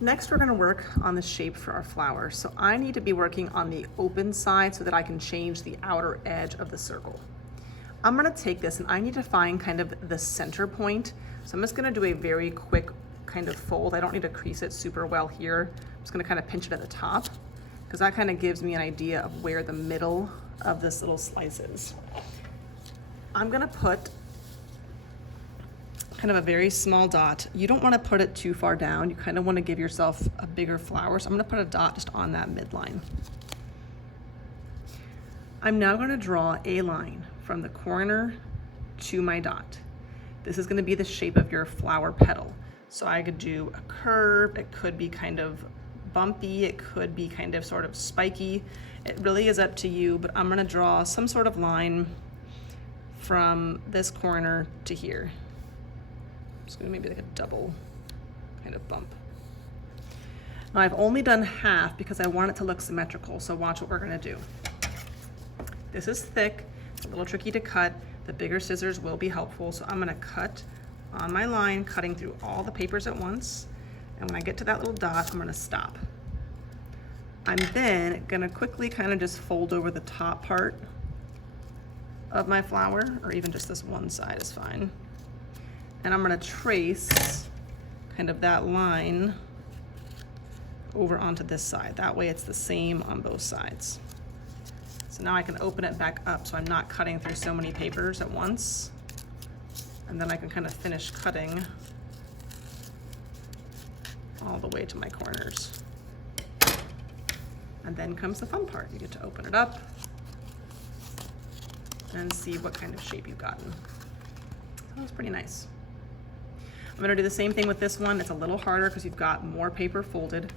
Next, we're gonna work on the shape for our flower. So I need to be working on the open side so that I can change the outer edge of the circle. I'm gonna take this and I need to find kind of the center point. So I'm just gonna do a very quick kind of fold. I don't need to crease it super well here. I'm just gonna kind of pinch it at the top because that kind of gives me an idea of where the middle of this little slice is. I'm gonna put kind of a very small dot. You don't want to put it too far down. You kind of want to give yourself a bigger flower. So I'm going to put a dot just on that midline. I'm now going to draw a line from the corner to my dot. This is going to be the shape of your flower petal. So I could do a curve. It could be kind of bumpy. It could be kind of sort of spiky. It really is up to you, but I'm going to draw some sort of line from this corner to here. So maybe like a double kind of bump. Now I've only done half because I want it to look symmetrical, so watch what we're gonna do. This is thick, it's a little tricky to cut. The bigger scissors will be helpful, so I'm gonna cut on my line, cutting through all the papers at once. And when I get to that little dot, I'm gonna stop. I'm then gonna quickly kind of just fold over the top part of my flower, or even just this one side is fine. And I'm going to trace kind of that line over onto this side. That way it's the same on both sides. So now I can open it back up so I'm not cutting through so many papers at once. And then I can kind of finish cutting all the way to my corners. And then comes the fun part. You get to open it up and see what kind of shape you've gotten. That was pretty nice. I'm gonna do the same thing with this one. It's a little harder because you've got more paper folded,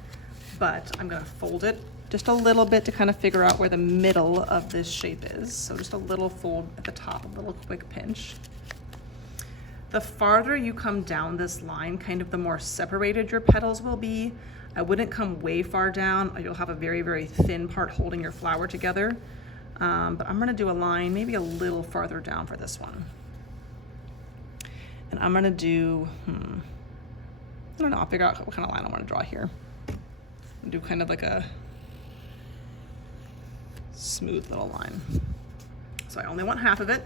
but I'm gonna fold it just a little bit to kind of figure out where the middle of this shape is. So just a little fold at the top, a little quick pinch. The farther you come down this line, kind of the more separated your petals will be. I wouldn't come way far down, or you'll have a very, very thin part holding your flower together. But I'm gonna do a line maybe a little farther down for this one. And I'm gonna do, I don't know, I'll figure out what kind of line I wanna draw here. I'll do kind of like a smooth little line. So I only want half of it.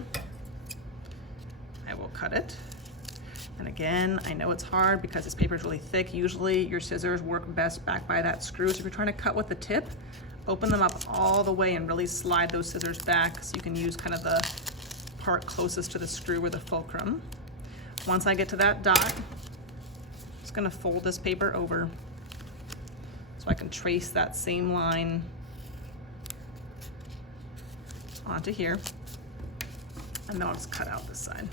I will cut it. And again, I know it's hard because this paper is really thick. Usually your scissors work best back by that screw. So if you're trying to cut with the tip, open them up all the way and really slide those scissors back so you can use kind of the part closest to the screw or the fulcrum. Once I get to that dot, I'm just gonna fold this paper over so I can trace that same line onto here. And then I'll just cut out this side.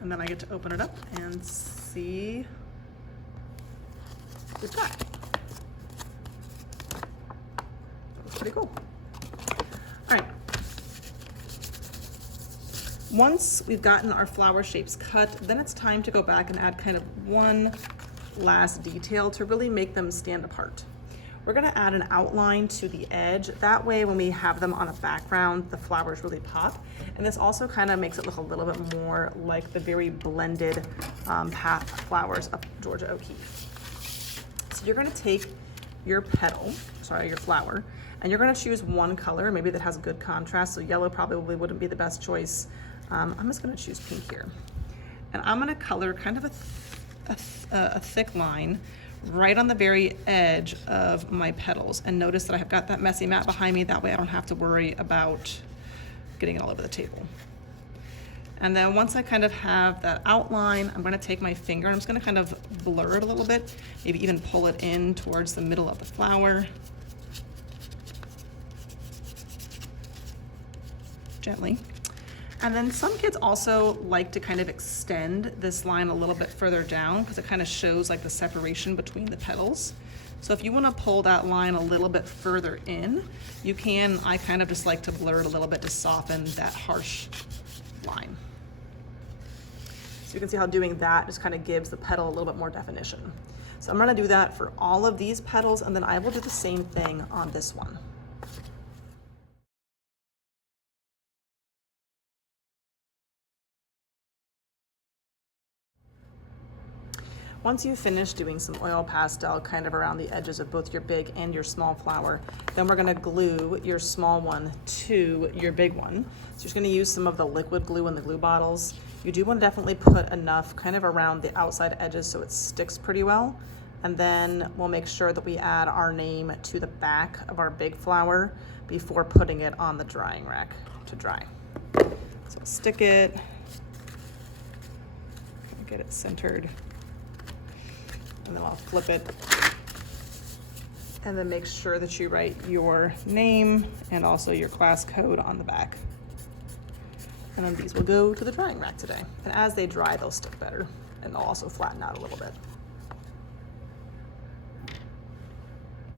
And then I get to open it up and see what we've got. That's pretty cool. All right. Once we've gotten our flower shapes cut, then it's time to go back and add kind of one last detail to really make them stand apart. We're gonna add an outline to the edge. That way when we have them on a background, the flowers really pop. And this also kind of makes it look a little bit more like the very blended path flowers of Georgia O'Keeffe. So you're gonna take your your flower, and you're gonna choose one color, maybe that has good contrast. So yellow probably wouldn't be the best choice. I'm just gonna choose pink here. And I'm gonna color kind of a thick line right on the very edge of my petals. And notice that I have got that messy mat behind me. That way I don't have to worry about getting it all over the table. And then once I kind of have that outline, I'm gonna take my finger and I'm just gonna kind of blur it a little bit, maybe even pull it in towards the middle of the flower. Gently. And then some kids also like to kind of extend this line a little bit further down because it kind of shows like the separation between the petals. So if you want to pull that line a little bit further in, you can. I kind of just like to blur it a little bit to soften that harsh line. So you can see how doing that just kind of gives the petal a little bit more definition. So I'm gonna do that for all of these petals, and then I will do the same thing on this one. Once you've finished doing some oil pastel kind of around the edges of both your big and your small flower, then we're gonna glue your small one to your big one. So you're just gonna use some of the liquid glue in the glue bottles. You do want to definitely put enough kind of around the outside edges so it sticks pretty well. And then we'll make sure that we add our name to the back of our big flower before putting it on the drying rack to dry. So stick it, get it centered. And then I'll flip it, and then make sure that you write your name and also your class code on the back. And then these will go to the drying rack today. And as they dry, they'll stick better, and they'll also flatten out a little bit.